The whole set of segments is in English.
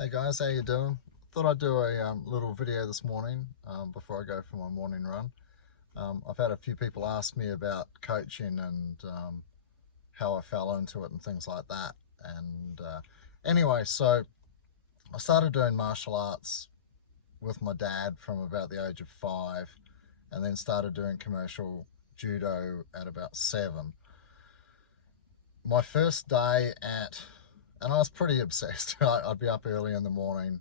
Hey guys, how you doing? Thought I'd do a little video this morning before I go for my morning run. I've had a few people ask me about coaching and how I fell into it and things like that. And anyway, so I started doing martial arts with my dad from about the age of 5, and then started doing commercial judo at about 7. My first day and I was pretty obsessed. I'd be up early in the morning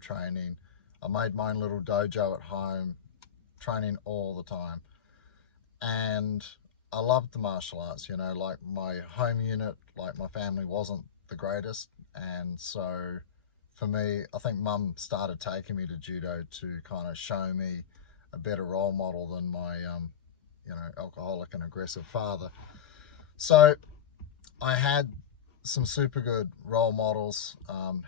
training. I made my own little dojo at home, training all the time. And I loved the martial arts, like my home unit, like my family wasn't the greatest. And so for me, I think mum started taking me to judo to kind of show me a better role model than my, alcoholic and aggressive father. So I had some super good role models.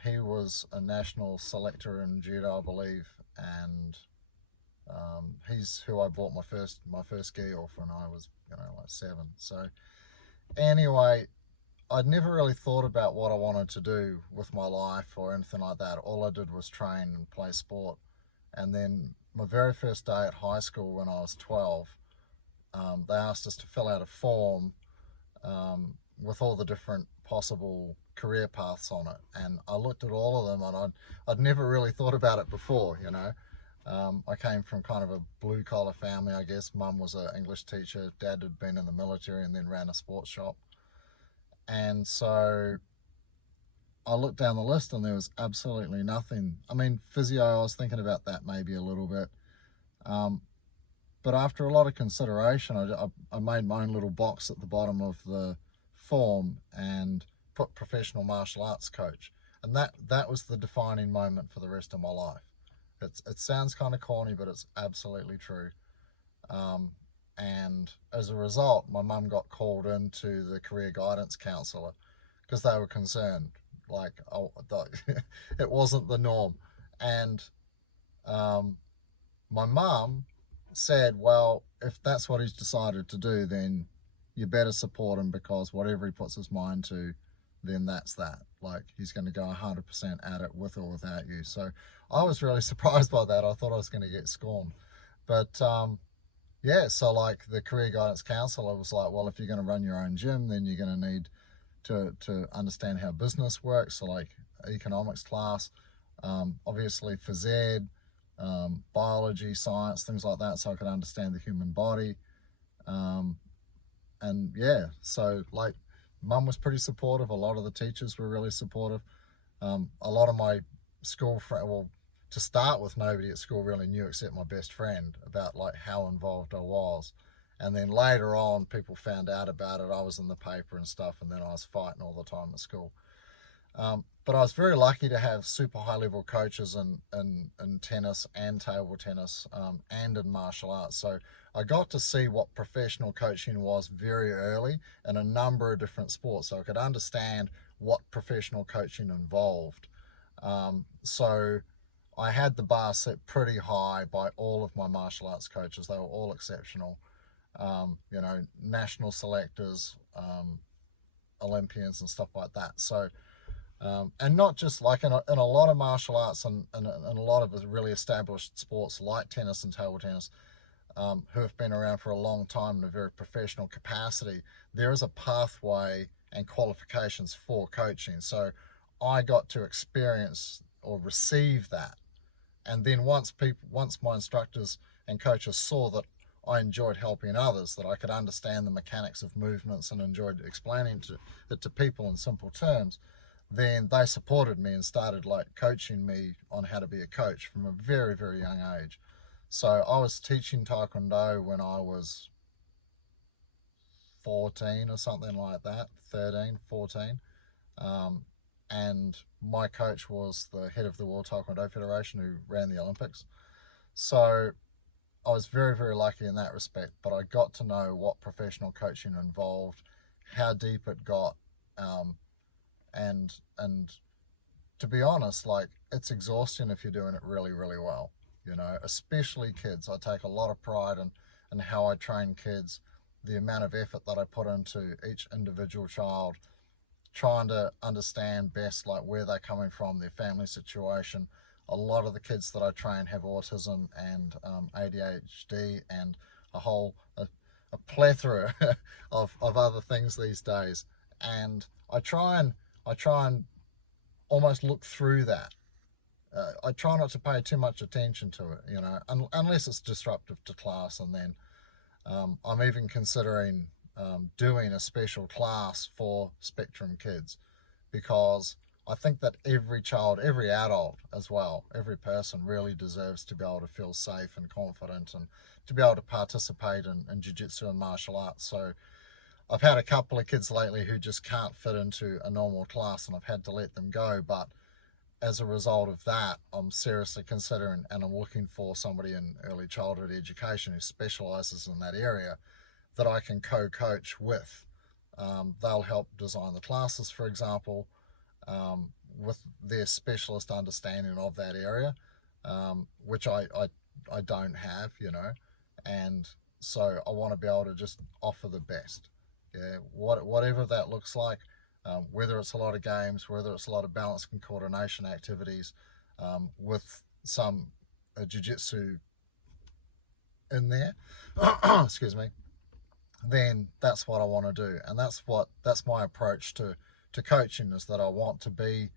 He was a national selector in judo, I believe, and he's who I bought my first gi off when I was like 7. So anyway, I'd never really thought about what I wanted to do with my life or anything like that. All I did was train and play sport. And then my very first day at high school when I was 12, they asked us to fill out a form with all the different possible career paths on it. And I looked at all of them, and I'd never really thought about it before. I came from kind of a blue collar family, I guess. Mum was an English teacher, dad had been in the military and then ran a sports shop. And so I looked down the list and there was absolutely nothing. I mean, physio, I was thinking about that maybe a little bit. But after a lot of consideration, I made my own little box at the bottom of the form and put professional martial arts coach. And that was the defining moment for the rest of my life. It sounds kind of corny, but it's absolutely true. And as a result, my mum got called into the career guidance counsellor because they were concerned. Like, it wasn't the norm. And my mum said, well, if that's what he's decided to do, then you better support him, because whatever he puts his mind to, then that's that. Like, he's going to go 100% at it with or without you. So I was really surprised by that. I thought I was going to get scorned. But yeah, so like the career guidance counselor was like, well, if you're going to run your own gym, then you're going to need to understand how business works. So like economics class, obviously phys ed, biology, science, things like that, so I could understand the human body. And yeah, so like mum was pretty supportive. A lot of the teachers were really supportive. A lot of my school friends, well, to start with, nobody at school really knew except my best friend about like how involved I was. And then later on, people found out about it. I was in the paper and stuff, and then I was fighting all the time at school. But I was very lucky to have super high level coaches in tennis and table tennis, and in martial arts. So I got to see what professional coaching was very early in a number of different sports, so I could understand what professional coaching involved. So I had the bar set pretty high by all of my martial arts coaches. They were all exceptional. National selectors, Olympians and stuff like that. So and not just like in a lot of martial arts and a lot of really established sports like tennis and table tennis, who have been around for a long time in a very professional capacity, there is a pathway and qualifications for coaching. So I got to experience or receive that. And then once my instructors and coaches saw that I enjoyed helping others, that I could understand the mechanics of movements and enjoyed explaining it to people in simple terms, then they supported me and started like coaching me on how to be a coach from a very, very young age. So I was teaching Taekwondo when I was 14 or something like that, 13, 14. And my coach was the head of the World Taekwondo Federation who ran the Olympics. So I was very, very lucky in that respect, but I got to know what professional coaching involved, how deep it got, and to be honest, like, it's exhausting if you're doing it really, really well. Especially kids. I take a lot of pride in how I train kids, the amount of effort that I put into each individual child, trying to understand best like where they're coming from, their family situation. A lot of the kids that I train have autism and ADHD and a plethora of other things these days, and I try and almost look through that. I try not to pay too much attention to it, unless it's disruptive to class, and then I'm even considering doing a special class for spectrum kids, because I think that every child, every adult as well, every person really deserves to be able to feel safe and confident and to be able to participate in jiu-jitsu and martial arts. So I've had a couple of kids lately who just can't fit into a normal class, and I've had to let them go. But as a result of that, I'm seriously considering, and I'm looking for somebody in early childhood education who specializes in that area that I can co-coach with. They'll help design the classes, for example, with their specialist understanding of that area, which I don't have, and so I want to be able to just offer the best. Yeah, whatever that looks like, whether it's a lot of games, whether it's a lot of balance and coordination activities, with some jiu-jitsu in there, excuse me, then that's what I want to do. And that's my approach to coaching, is that I want to be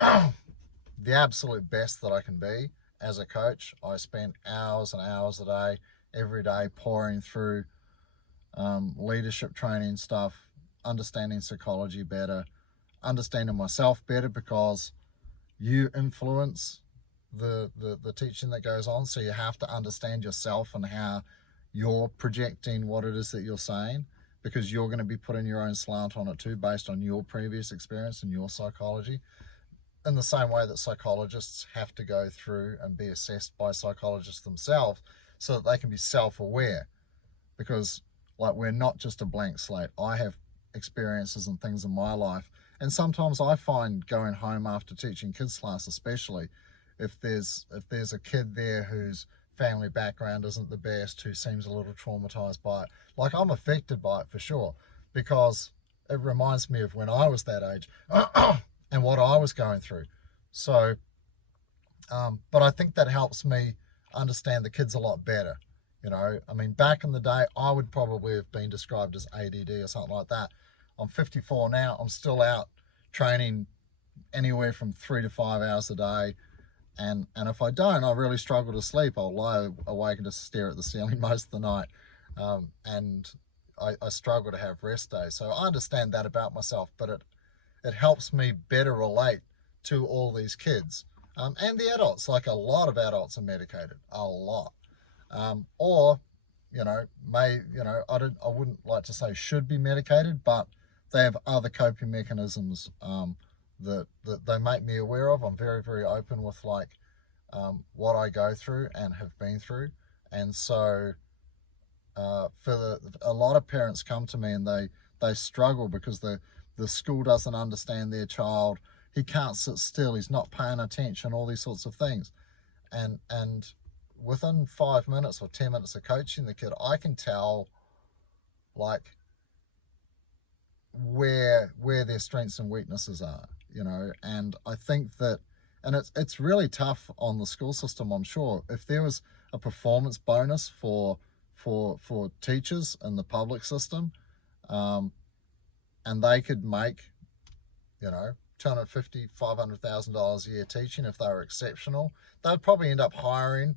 the absolute best that I can be as a coach. I spend hours and hours a day, every day, pouring through leadership training stuff, understanding psychology better, understanding myself better, because you influence the teaching that goes on. So you have to understand yourself and how you're projecting what it is that you're saying, because you're going to be putting your own slant on it too, based on your previous experience and your psychology. In the same way that psychologists have to go through and be assessed by psychologists themselves, so that they can be self-aware, because like, we're not just a blank slate. I have experiences and things in my life, and sometimes I find going home after teaching kids class, especially if there's a kid there whose family background isn't the best, who seems a little traumatized by it, like, I'm affected by it for sure, because it reminds me of when I was that age and what I was going through. So but I think that helps me understand the kids a lot better. I mean, back in the day, I would probably have been described as ADD or something like that. I'm 54 now. I'm still out training anywhere from 3 to 5 hours a day. And if I don't, I really struggle to sleep. I'll lie awake and just stare at the ceiling most of the night. And I struggle to have rest days. So I understand that about myself, but it helps me better relate to all these kids. And the adults. Like, a lot of adults are medicated, a lot. Or, I wouldn't like to say should be medicated, but they have other coping mechanisms that they make me aware of. I'm very, very open with what I go through and have been through. And so a lot of parents come to me and they struggle because the school doesn't understand their child. He can't sit still, he's not paying attention, all these sorts of things. And within 5 minutes or 10 minutes of coaching the kid, I can tell where their strengths and weaknesses are, and I think that, and it's really tough on the school system, I'm sure. If there was a performance bonus for teachers in the public system, and they could make, $250,000, $500,000 a year teaching if they were exceptional, they'd probably end up hiring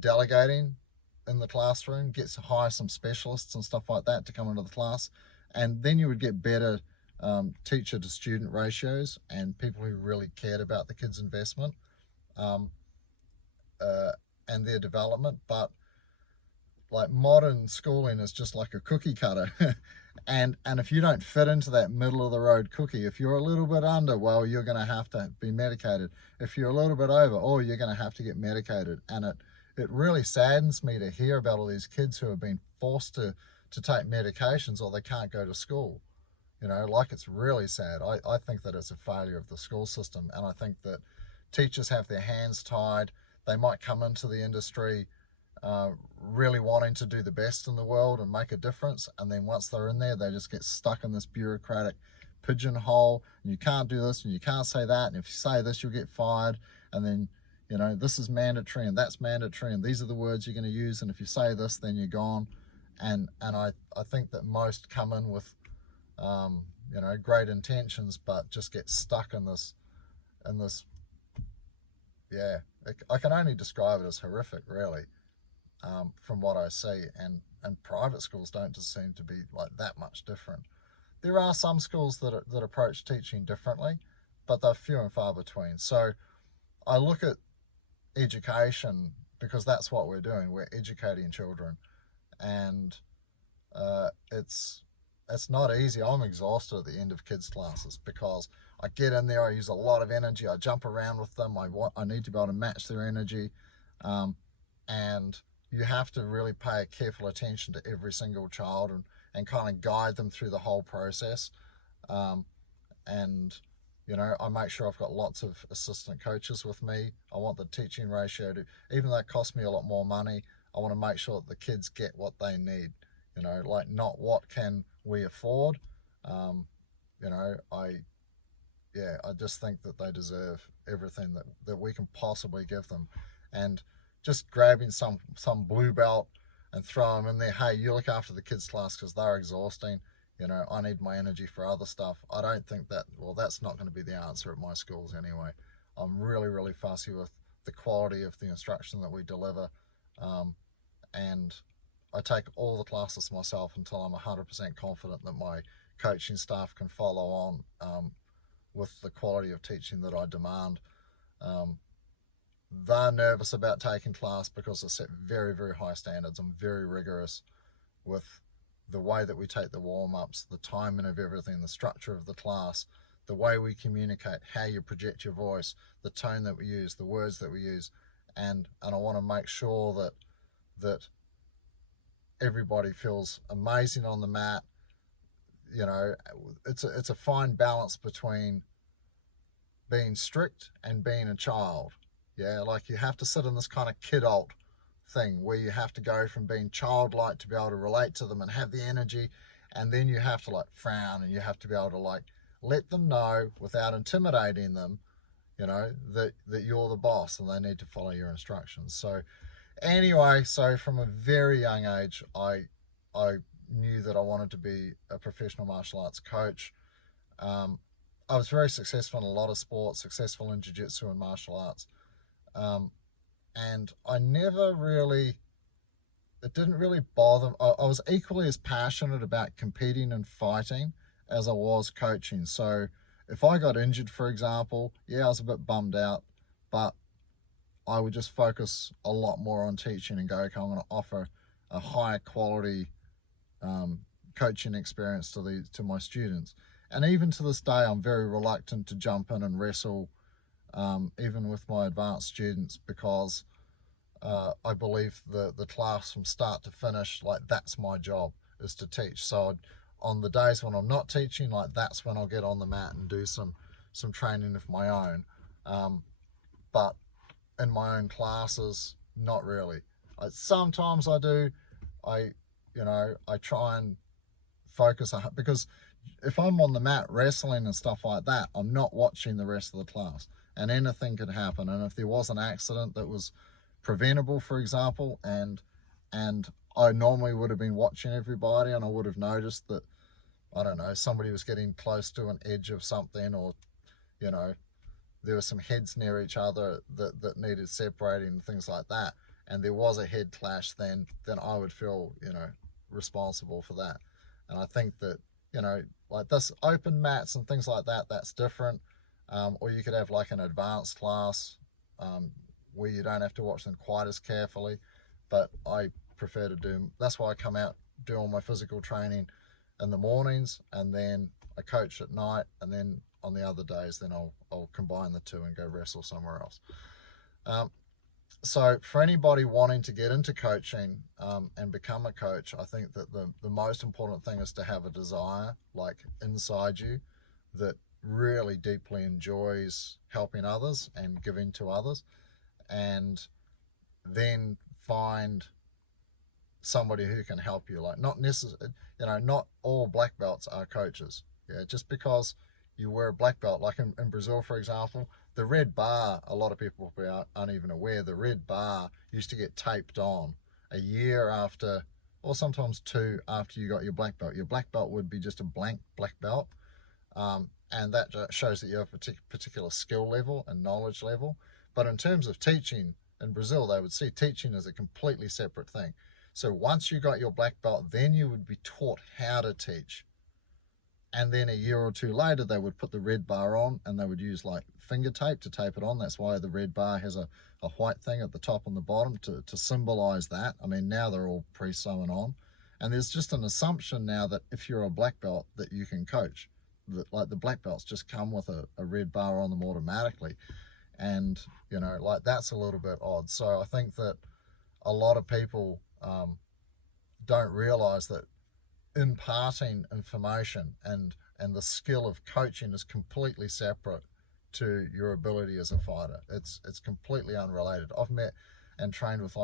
delegating in the classroom, hire some specialists and stuff like that to come into the class, and then you would get better teacher to student ratios and people who really cared about the kids' investment and their development. But like, modern schooling is just like a cookie cutter. and if you don't fit into that middle of the road cookie, if you're a little bit under, well, you're going to have to be medicated. If you're a little bit over, you're going to have to get medicated. And it really saddens me to hear about all these kids who have been forced to take medications, or they can't go to school. It's really sad. I think that it's a failure of the school system, and I think that teachers have their hands tied. They might come into the industry really wanting to do the best in the world and make a difference, and then once they're in there, they just get stuck in this bureaucratic pigeonhole, and you can't do this and you can't say that, and if you say this you'll get fired, and then this is mandatory and that's mandatory and these are the words you're going to use, and if you say this then you're gone. And I think that most come in with great intentions, but just get stuck in this yeah, I can only describe it as horrific, really, from what I see. And private schools don't just seem to be like that much different. There are some schools that approach teaching differently, but they're few and far between. So I look at education because that's what we're doing. We're educating children, and it's not easy. I'm exhausted at the end of kids' classes because I get in there, I use a lot of energy, I jump around with them, I need to be able to match their energy, and you have to really pay careful attention to every single child and kind of guide them through the whole process. And I make sure I've got lots of assistant coaches with me. I want the teaching ratio to, even though it costs me a lot more money, I want to make sure that the kids get what they need, like not what can we afford. I just think that they deserve everything that we can possibly give them. And just grabbing some blue belt and throw them in there, hey, you look after the kids' class because they're exhausting, I need my energy for other stuff. I don't think that's not going to be the answer at my schools anyway. I'm really, really fussy with the quality of the instruction that we deliver, and I take all the classes myself until I'm 100% confident that my coaching staff can follow on with the quality of teaching that I demand. They're nervous about taking class because I set very, very high standards. I'm very rigorous with the way that we take the warm-ups, the timing of everything, the structure of the class, the way we communicate, how you project your voice, the tone that we use, the words that we use, and I want to make sure that everybody feels amazing on the mat. It's a fine balance between being strict and being a child. Yeah, like you have to sit in this kind of kidult thing where you have to go from being childlike to be able to relate to them and have the energy, and then you have to like frown, and you have to be able to like let them know without intimidating them, that you're the boss and they need to follow your instructions. So anyway, so from a very young age, I knew that I wanted to be a professional martial arts coach. I was very successful in a lot of sports, successful in jiu-jitsu and martial arts. And I never really, it didn't really bother. I was equally as passionate about competing and fighting as I was coaching. So if I got injured, for example, I was a bit bummed out, but I would just focus a lot more on teaching and go, okay, I'm going to offer a higher quality coaching experience to my students. And even to this day, I'm very reluctant to jump in and wrestle, even with my advanced students, because I believe the class from start to finish, like that's my job, is to teach. So on the days when I'm not teaching, like that's when I'll get on the mat and do some training of my own. But in my own classes, not really. Sometimes I do. I try and focus, because if I'm on the mat wrestling and stuff like that, I'm not watching the rest of the class, and anything could happen. And if there was an accident that was preventable, for example, and I normally would have been watching everybody, and I would have noticed that, I don't know, somebody was getting close to an edge of something, or there were some heads near each other that needed separating and things like that, and there was a head clash, then I would feel responsible for that. And I think that like this open mats and things like that, that's different. Or you could have like an advanced class where you don't have to watch them quite as carefully, but I prefer to do, that's why I come out, do all my physical training in the mornings, and then I coach at night, and then on the other days then I'll combine the two and go wrestle somewhere else. So for anybody wanting to get into coaching and become a coach, I think that the most important thing is to have a desire like inside you that really deeply enjoys helping others and giving to others, and then find somebody who can help you. Like not necessarily, not all black belts are coaches. Yeah, just because you wear a black belt, like in Brazil, for example, the red bar, a lot of people aren't even aware, the red bar used to get taped on a year after, or sometimes two after you got your black belt. Your black belt would be just a blank black belt. And that shows that you have a particular skill level and knowledge level. But in terms of teaching, in Brazil, they would see teaching as a completely separate thing. So once you got your black belt, then you would be taught how to teach. And then a year or two later, they would put the red bar on, and they would use like finger tape to tape it on. That's why the red bar has a white thing at the top and the bottom to symbolize that. I mean, now they're all pre-sewn on. And there's just an assumption now that if you're a black belt, that you can coach. Like the black belts just come with a red bar on them automatically. And, you know, like that's a little bit odd. So I think that a lot of people don't realize that imparting information and the skill of coaching is completely separate to your ability as a fighter. It's completely unrelated. I've met and trained with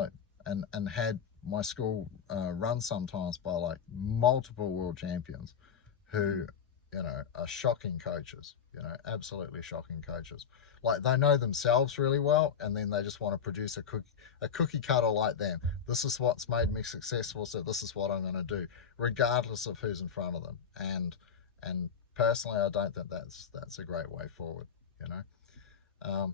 and had my school run sometimes by like multiple world champions who, you know, are shocking coaches, you know, absolutely shocking coaches. Like they know themselves really well, and then they just want to produce a cookie cutter like them. This is what's made me successful, so this is what I'm going to do, regardless of who's in front of them. And personally, I don't think that's a great way forward, you know.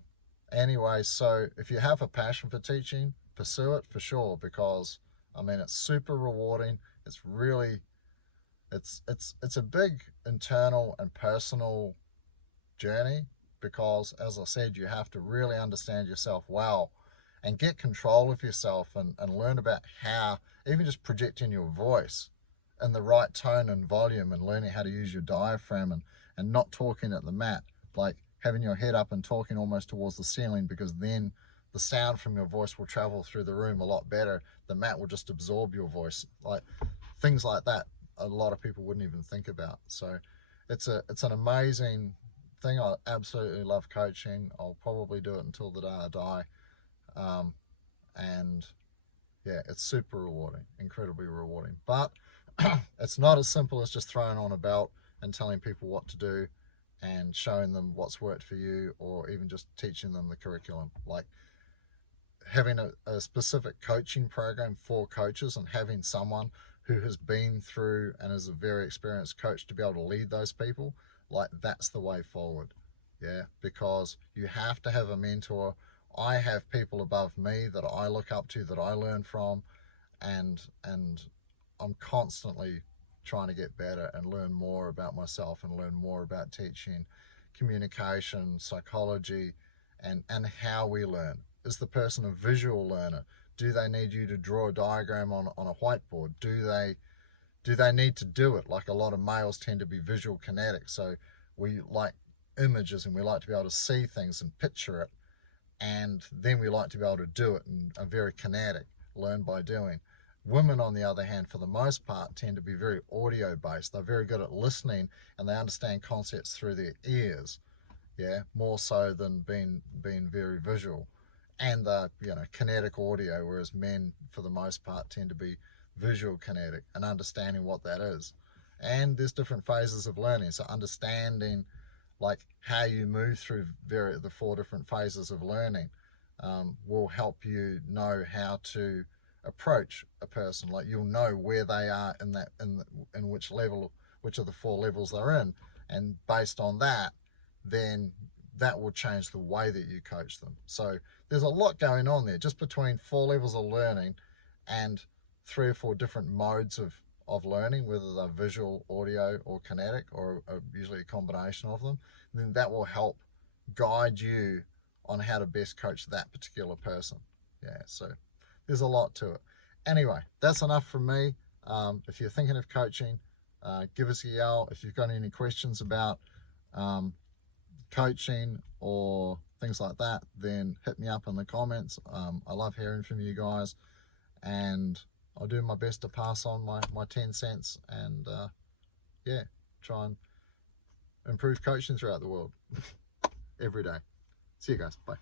Anyway, so if you have a passion for teaching, pursue it for sure, because I mean it's super rewarding. It's really it's a big internal and personal journey, because as I said, you have to really understand yourself well and get control of yourself and learn about how, even just projecting your voice in the right tone and volume, and learning how to use your diaphragm and not talking at the mat, like having your head up and talking almost towards the ceiling, because then the sound from your voice will travel through the room a lot better. The mat will just absorb your voice, like things like that a lot of people wouldn't even think about. So it's an amazing thing. I absolutely love coaching. I'll probably do it until the day I die. And yeah, it's super rewarding, incredibly rewarding. But it's not as simple as just throwing on a belt and telling people what to do and showing them what's worked for you, or even just teaching them the curriculum. Like having a specific coaching program for coaches, and having someone who has been through and is a very experienced coach to be able to lead those people, like that's the way forward. Yeah, because you have to have a mentor. I have people above me that I look up to, that I learn from, and I'm constantly trying to get better and learn more about myself and learn more about teaching, communication, psychology, and how we learn. Is the person a visual learner? Do they need you to draw a diagram on a whiteboard? Do they need to do it? Like a lot of males tend to be visual kinetic, so we like images and we like to be able to see things and picture it, and then we like to be able to do it and are very kinetic, learn by doing. Women, on the other hand, for the most part, tend to be very audio based. They're very good at listening, and they understand concepts through their ears, yeah, more so than being very visual. And the, you know, kinetic audio, whereas men for the most part tend to be visual kinetic and understanding what that is. And there's different phases of learning, so understanding like how you move through the 4 different phases of learning will help you know how to approach a person. Like you'll know where they are in which level, which of the 4 levels they're in, and based on that, then that will change the way that you coach them. So there's a lot going on there, just between 4 levels of learning and 3 or 4 different modes of learning, whether they're visual, audio, or kinetic, or usually a combination of them. And then that will help guide you on how to best coach that particular person. Yeah, so there's a lot to it. Anyway, that's enough from me. If you're thinking of coaching, give us a yell. If you've got any questions about coaching or things like that, then hit me up in the comments. I love hearing from you guys, and I'll do my best to pass on my 10 cents and yeah, try and improve coaching throughout the world every day. See you guys. Bye.